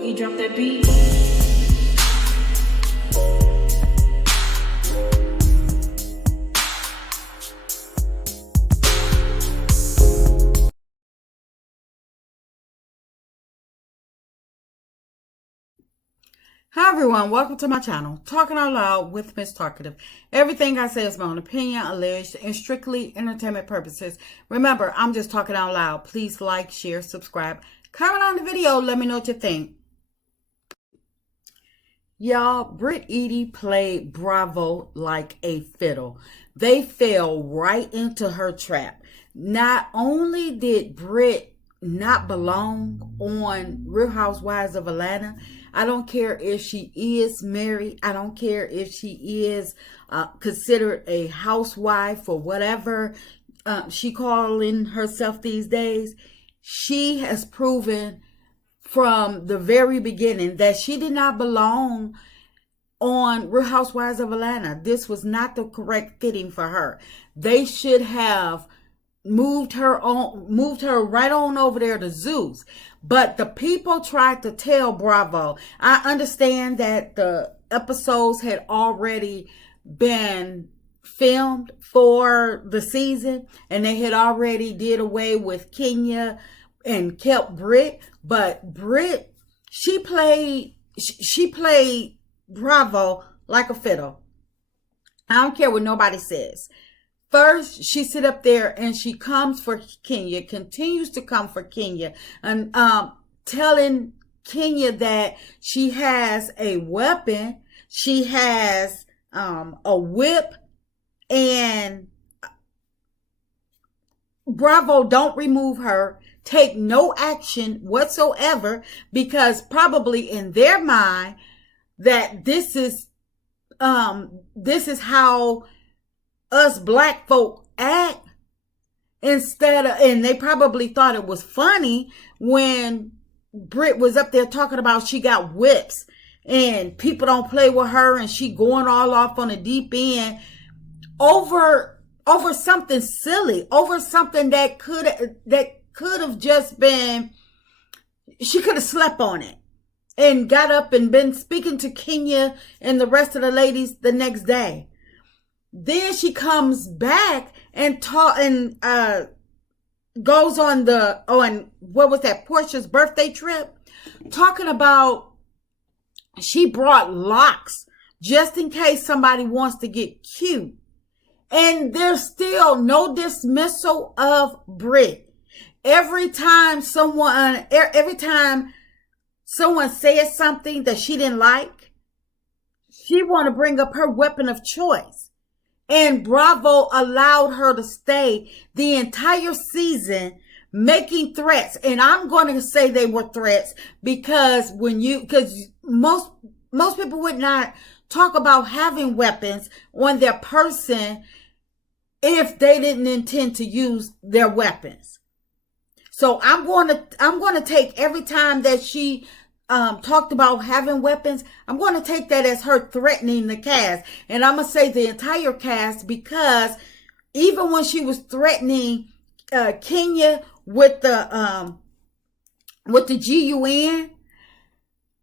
Boogie, drop that beat. Hi everyone, welcome to my channel, Talking Out Loud with Miss Talkative. Everything I say is my own opinion, alleged, and strictly entertainment purposes. Remember, I'm just talking out loud. Please like, share, subscribe, comment on the video, let me know what you think. Y'all, Britt Eady played Bravo like a fiddle. They fell right into her trap. Not only did Britt not belong on Real Housewives of Atlanta, I don't care if she is married. I don't care if she is considered a housewife or whatever she calling herself these days. She has proven from the very beginning that she did not belong on Real Housewives of Atlanta. This was not the correct fitting for her. They should have moved her right on over there to Zeus. But the people tried to tell Bravo. I understand that the episodes had already been filmed for the season and they had already did away with Kenya and kept Britt. But Britt, she played Bravo like a fiddle. I don't care what nobody says. First, she sit up there and she comes for Kenya, continues to come for Kenya, and telling Kenya that she has a weapon, she has a whip, and Bravo don't remove her, take no action whatsoever, because probably in their mind that this is how us black folk act, and they probably thought it was funny when Britt was up there talking about she got whips and people don't play with her and she going all off on the deep end over something silly, over something that could have just been, she could have slept on it and got up and been speaking to Kenya and the rest of the ladies the next day. Then she comes back and goes on what was that, Portia's birthday trip, talking about she brought locks just in case somebody wants to get cute. And there's still no dismissal of Britt. Every time someone says something that she didn't like, she want to bring up her weapon of choice. And Bravo allowed her to stay the entire season making threats. And I'm going to say they were threats because most people would not talk about having weapons on their person if they didn't intend to use their weapons. So I'm going to take every time that she talked about having weapons, I'm going to take that as her threatening the cast. And I'm going to say the entire cast, because even when she was threatening Kenya with the GUN,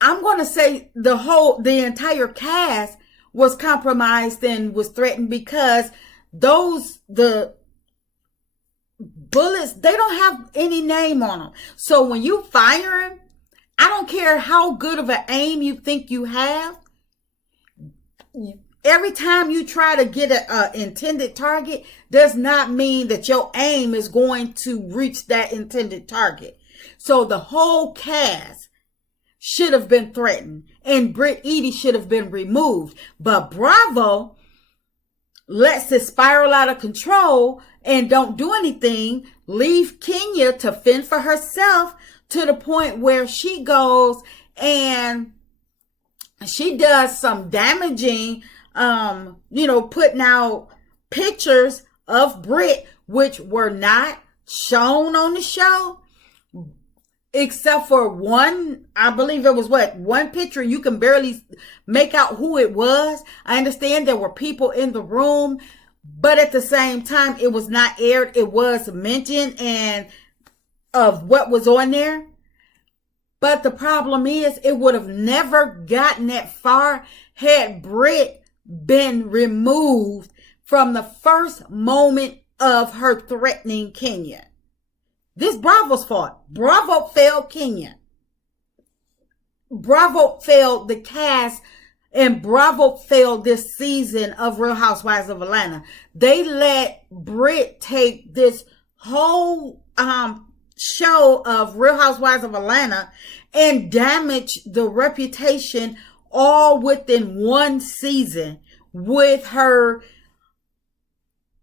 I'm going to say the entire cast was compromised and was threatened, because the bullets, they don't have any name on them. So when you fire them, I don't care how good of an aim you think you have. Every time you try to get an intended target does not mean that your aim is going to reach that intended target. So the whole cast should have been threatened and Britt Eady should have been removed. But Bravo lets it spiral out of control and don't do anything. Leave Kenya to fend for herself, to the point where she goes and she does some damaging, putting out pictures of Britt, which were not shown on the show, except for one. I believe it was one picture. You can barely make out who it was. I understand there were people in the room, but at the same time, it was not aired. It was mentioned and of what was on there. But the problem is, it would have never gotten that far had Britt been removed from the first moment of her threatening Kenya. This Bravo's fault. Bravo failed Kenya. Bravo failed the cast, and Bravo failed this season of Real Housewives of Atlanta. They let Britt take this whole show of Real Housewives of Atlanta and damage the reputation all within one season with her,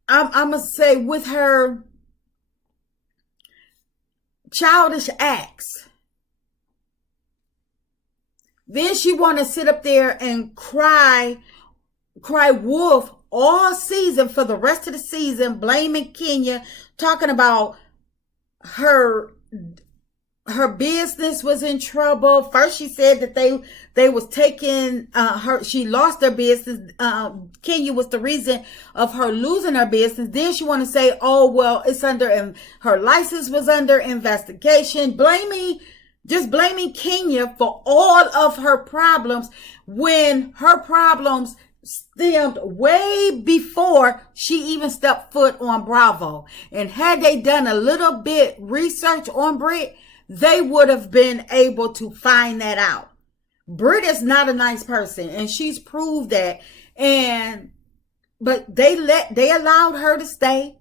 I'm going to say, with her childish acts. Then she want to sit up there and cry wolf all season for the rest of the season, blaming Kenya, talking about her business was in trouble. First she said that they was taking she lost her business. Kenya was the reason of her losing her business. Then she want to say, oh well, it's under, her license was under investigation, just blaming Kenya for all of her problems, when her problems stemmed way before she even stepped foot on Bravo. And had they done a little bit research on Britt, they would have been able to find that out. Britt is not a nice person, and she's proved that. But they allowed her to stay.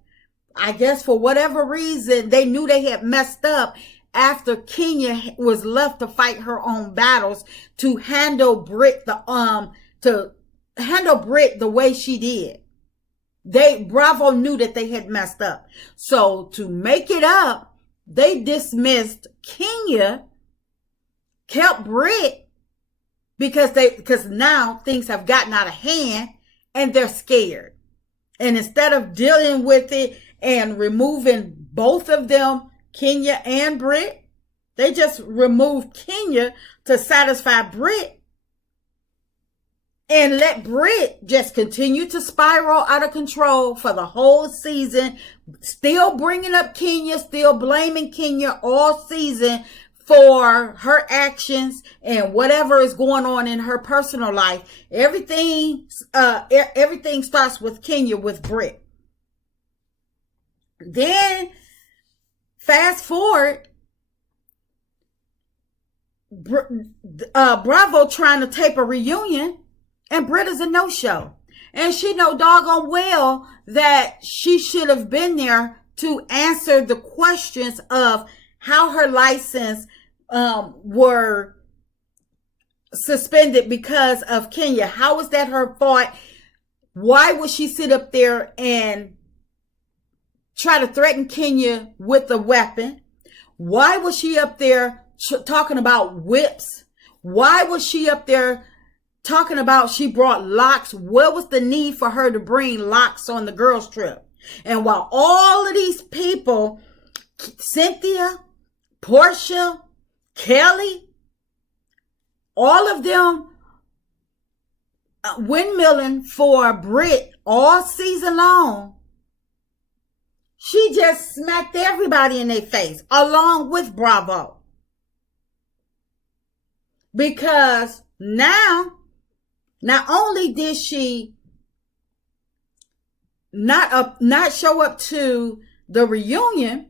I guess for whatever reason, they knew they had messed up after Kenya was left to fight her own battles, to handle Britt the way she did. Bravo knew that they had messed up. So to make it up, they dismissed Kenya, kept Britt, because now things have gotten out of hand and they're scared. And instead of dealing with it and removing both of them, Kenya and Britt, they just removed Kenya to satisfy Britt and let Britt just continue to spiral out of control for the whole season, still bringing up Kenya, still blaming Kenya all season for her actions and whatever is going on in her personal life. Everything starts with Kenya, with Britt. Then fast forward, Bravo trying to tape a reunion, and Britt is a no-show. And she know doggone well that she should have been there to answer the questions of how her license were suspended because of Kenya. How is that her fault? Why would she sit up there and try to threaten Kenya with a weapon? Why was she up there talking about whips? Why was she up there talking about she brought locks? What was the need for her to bring locks on the girls' trip? And while all of these people, Cynthia, Portia, Kelly, all of them windmilling for Britt all season long, she just smacked everybody in their face, along with Bravo. Because now, not only did she not show up to the reunion,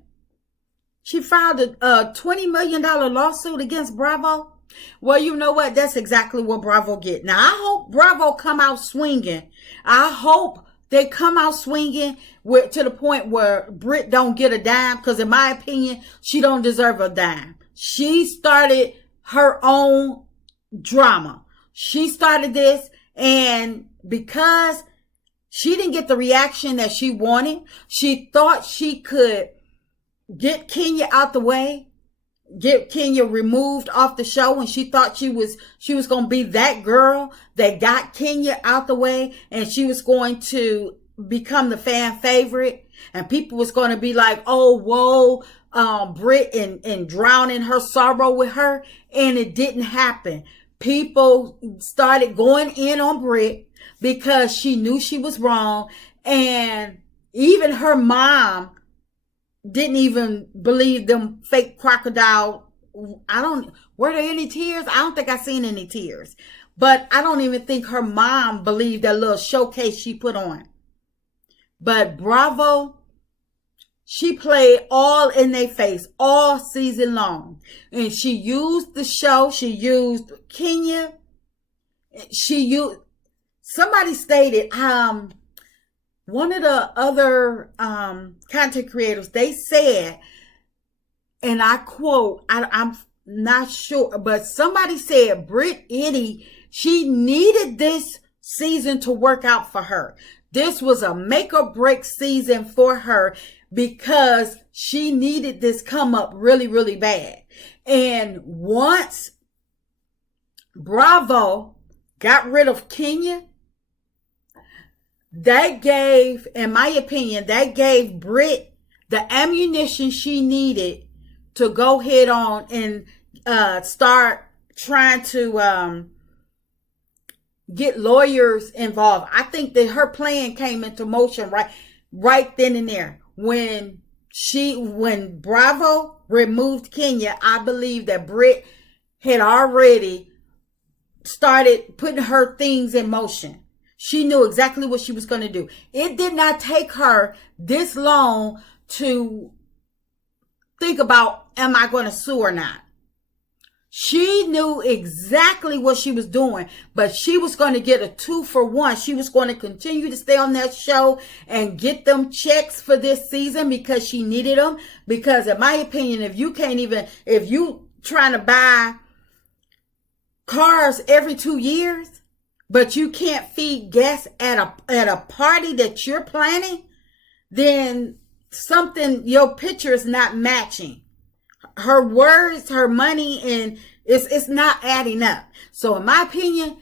she filed a $20 million lawsuit against Bravo. Well, you know what? That's exactly what Bravo get. Now, I hope Bravo come out swinging. I hope they come out swinging to the point where Britt don't get a dime, because in my opinion, she don't deserve a dime. She started her own drama. She started this, and because she didn't get the reaction that she wanted, she thought she could get Kenya out the way, get Kenya removed off the show, and she thought she was going to be that girl that got Kenya out the way, and she was going to become the fan favorite, and people was going to be like, oh, whoa, Britt, and drown in her sorrow with her. And it didn't happen. People started going in on Britt because she knew she was wrong, and even her mom didn't even believe them fake crocodile. Where Were there any tears? I don't think I seen any tears. But I don't even think her mom believed that little showcase she put on. But Bravo, she played all in their face all season long. And she used the show. She used Kenya. Somebody stated, one of the other content creators, they said, and I quote, I'm not sure, but somebody said Britt Eady, she needed this season to work out for her. This was a make or break season for her because she needed this come up really, really bad. And once Bravo got rid of Kenya, that gave, in my opinion, that gave Britt the ammunition she needed to go head on and start trying to get lawyers involved. I think that her plan came into motion right then and there. When Bravo removed Kenya, I believe that Britt had already started putting her things in motion. She knew exactly what she was going to do. It did not take her this long to think about, am I going to sue or not? She knew exactly what she was doing, but she was going to get a 2-for-1. She was going to continue to stay on that show and get them checks for this season because she needed them. Because in my opinion, if you trying to buy cars every 2 years, but you can't feed guests at a party that you're planning, then your picture is not matching. Her words, her money, and it's not adding up. So in my opinion,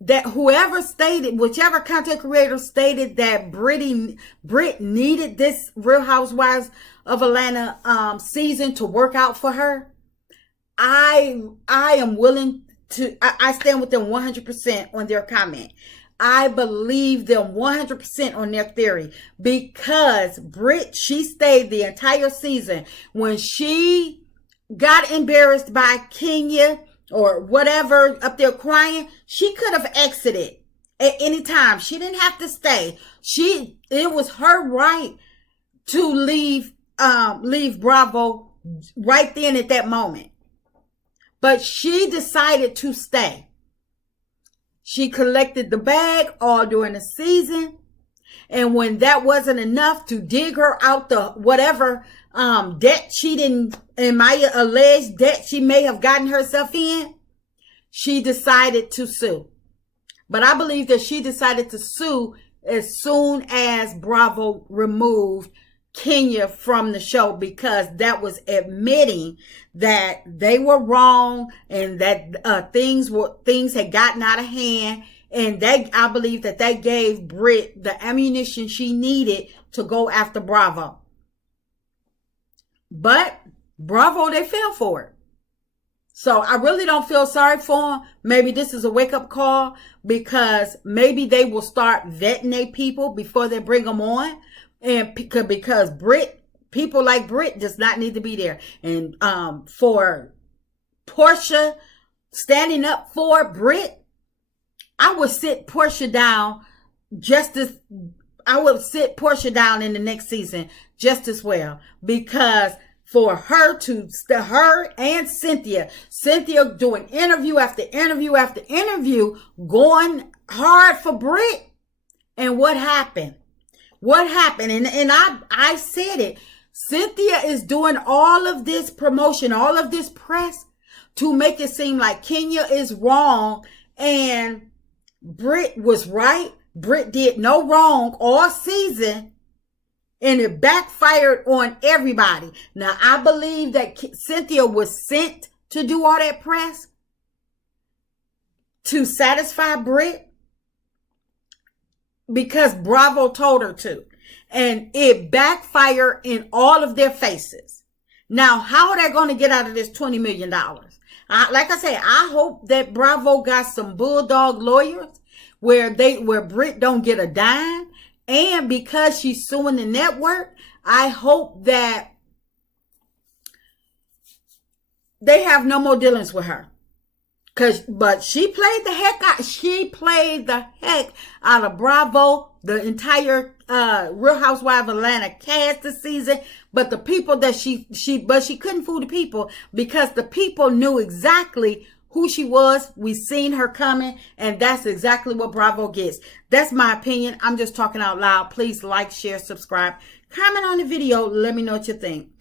that whichever content creator stated that Britt needed this Real Housewives of Atlanta season to work out for her, I am willing to, I stand with them 100% on their comment. I believe them 100% on their theory because Britt, she stayed the entire season. When she got embarrassed by Kenya or whatever up there crying, she could have exited at any time. She didn't have to stay. It was her right to leave Bravo right then at that moment. But she decided to stay. She collected the bag all during the season. And when that wasn't enough to dig her out the whatever debt alleged debt she may have gotten herself in, she decided to sue. But I believe that she decided to sue as soon as Bravo removed Kenya from the show, because that was admitting that they were wrong and that things had gotten out of hand. And I believe that gave Britt the ammunition she needed to go after Bravo. But Bravo, they fell for it. So I really don't feel sorry for them. Maybe this is a wake-up call, because maybe they will start vetting their people before they bring them on. And because people like Britt does not need to be there. And for Portia standing up for Britt, I would sit Portia down in the next season just as well. Because for her and Cynthia doing interview after interview after interview, going hard for Britt. And what happened? What happened? And I said it. Cynthia is doing all of this promotion, all of this press to make it seem like Kenya is wrong and Britt was right. Britt did no wrong all season, and it backfired on everybody. Now, I believe that Cynthia was sent to do all that press to satisfy Britt, because Bravo told her to. And it backfired in all of their faces. Now, how are they going to get out of this $20 million? Like I say, I hope that Bravo got some bulldog lawyers where Britt don't get a dime. And because she's suing the network, I hope that they have no more dealings with her. But she played the heck out of Bravo, the entire Real Housewives of Atlanta cast this season. But the people that she couldn't fool the people, because the people knew exactly who she was. We seen her coming, and that's exactly what Bravo gets. That's my opinion. I'm just talking out loud. Please like, share, subscribe, comment on the video. Let me know what you think.